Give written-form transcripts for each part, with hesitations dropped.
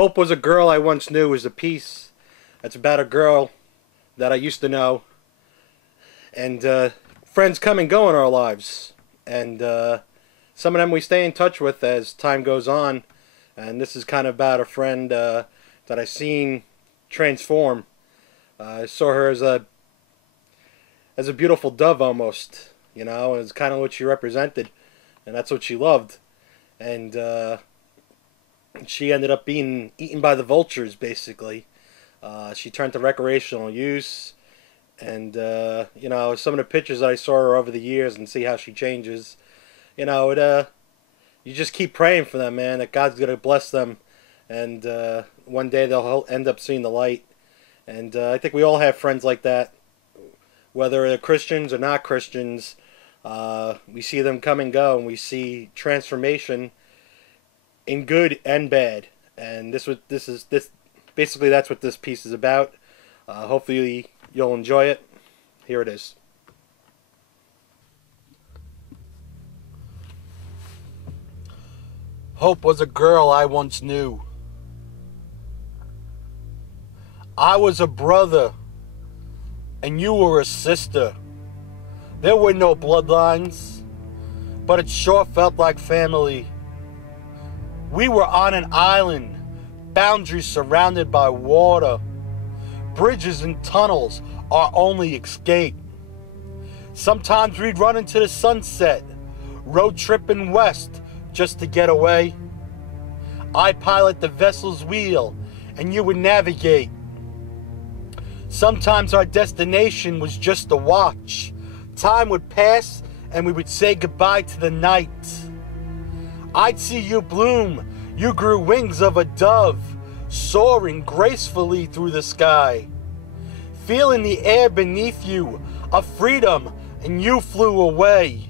Hope Was a Girl I Once Knew is a piece that's about a girl that I used to know. And friends come and go in our lives. And some of them we stay in touch with as time goes on. And this is kind of about a friend that I seen transform. I saw her as a beautiful dove almost, you know, and it's kind of what she represented. And that's what she loved. And she ended up being eaten by the vultures, basically. She turned to recreational use. And, you know, some of the pictures that I saw her over the years and see how she changes, you know, you just keep praying for them, man, that God's going to bless them. And one day they'll end up seeing the light. And I think we all have friends like that. Whether they're Christians or not Christians, we see them come and go, and we see transformation in good and bad. And basically that's what this piece is about. Hopefully you'll enjoy it. Here it is. Hope was a girl I once knew. I was a brother, and you were a sister. There were no bloodlines, but it sure felt like family. We were on an island, boundaries surrounded by water. Bridges and tunnels, our only escape. Sometimes we'd run into the sunset, road tripping west just to get away. I'd pilot the vessel's wheel, and you would navigate. Sometimes our destination was just a watch. Time would pass, and we would say goodbye to the night. I'd see you bloom. You grew wings of a dove, soaring gracefully through the sky. Feeling the air beneath you, a freedom, and you flew away.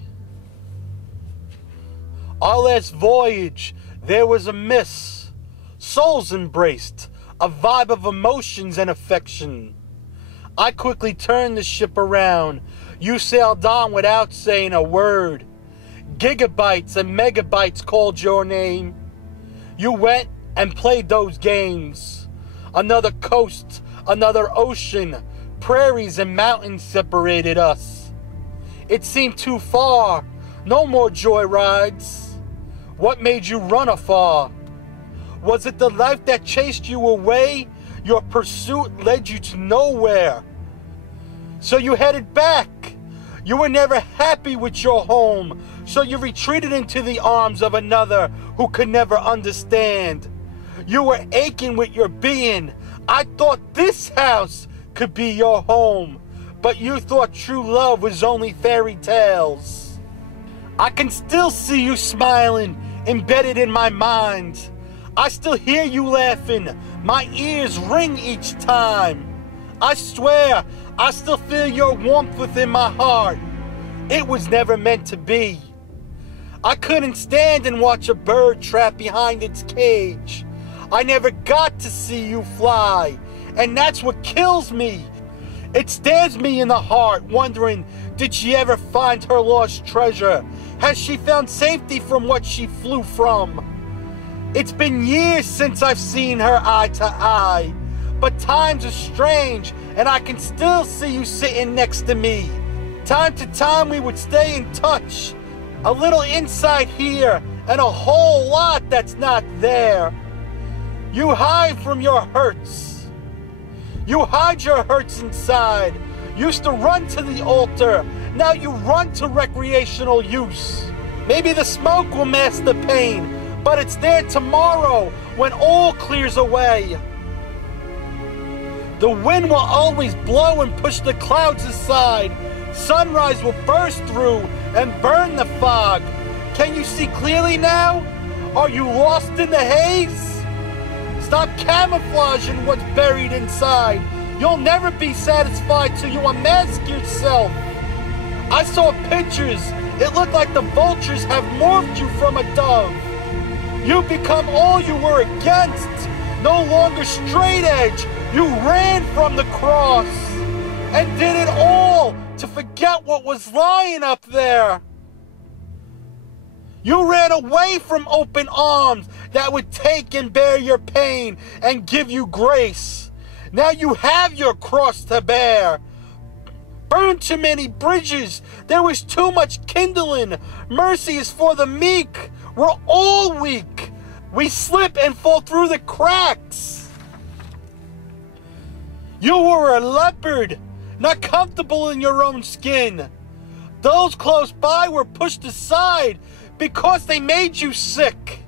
Our last voyage, there was a miss. Souls embraced, a vibe of emotions and affection. I quickly turned the ship around. You sailed on without saying a word. Gigabytes and megabytes called your name. You went and played those games. Another coast, another ocean, prairies and mountains separated us. It seemed too far, no more joy rides. What made you run afar? Was it the life that chased you away? Your pursuit led you to nowhere. So you headed back. You were never happy with your home, so you retreated into the arms of another who could never understand. You were aching with your being. I thought this house could be your home, but you thought true love was only fairy tales. I can still see you smiling, embedded in my mind. I still hear you laughing. My ears ring each time. I swear, I still feel your warmth within my heart. It was never meant to be. I couldn't stand and watch a bird trapped behind its cage. I never got to see you fly, and that's what kills me. It stabs me in the heart, wondering, did she ever find her lost treasure? Has she found safety from what she flew from? It's been years since I've seen her eye to eye, but times are strange, and I can still see you sitting next to me. Time to time we would stay in touch. A little insight here, and a whole lot that's not there. You hide from your hurts. You hide your hurts inside. Used to run to the altar, now you run to recreational use. Maybe the smoke will mask the pain, but it's there tomorrow when all clears away. The wind will always blow and push the clouds aside. Sunrise will burst through and burn the fog. Can you see clearly now? Are you lost in the haze? Stop camouflaging what's buried inside. You'll never be satisfied till you unmask yourself. I saw pictures. It looked like the vultures have morphed you from a dove. You become all you were against. No longer straight edge. You ran from the cross and did it all to forget what was lying up there. You ran away from open arms. that would take and bear your pain and give you grace. Now you have your cross to bear. Burned too many bridges, there was too much kindling. Mercy is for the meek. We're all weak. We slip and fall through the cracks. You were a leopard, not comfortable in your own skin. Those close by were pushed aside because they made you sick.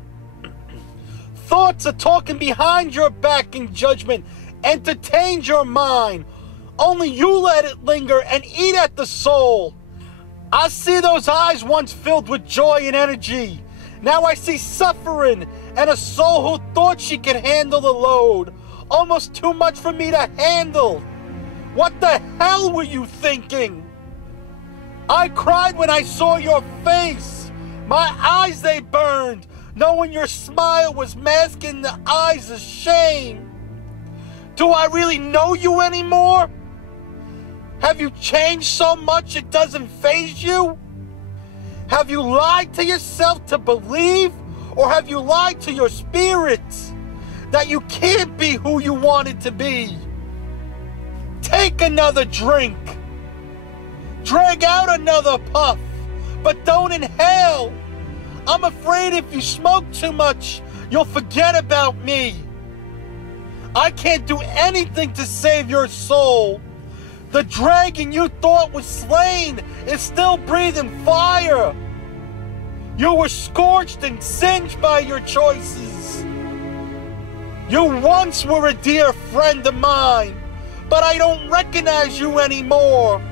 Thoughts are talking behind your back in judgment entertained your mind. Only you let it linger and eat at the soul. I see those eyes once filled with joy and energy. Now I see suffering and a soul who thought she could handle the load. Almost too much for me to handle. What the hell were you thinking? I cried when I saw your face. My eyes, they burned, knowing your smile was masking the eyes of shame. Do I really know you anymore? Have you changed so much it doesn't faze you? Have you lied to yourself to believe? Or have you lied to your spirit that you can't be who you wanted to be? Take another drink. Drag out another puff, but don't inhale. I'm afraid if you smoke too much, you'll forget about me. I can't do anything to save your soul. The dragon you thought was slain is still breathing fire. You were scorched and singed by your choices. You once were a dear friend of mine, but I don't recognize you anymore.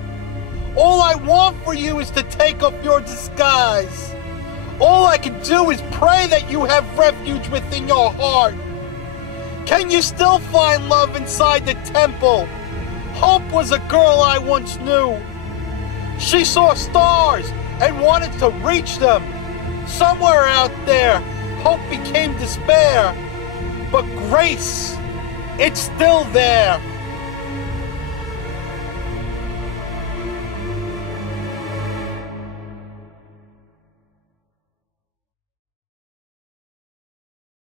All I want for you is to take off your disguise. All I can do is pray that you have refuge within your heart. Can you still find love inside the temple? Hope was a girl I once knew. She saw stars and wanted to reach them. Somewhere out there, hope became despair. But grace, it's still there.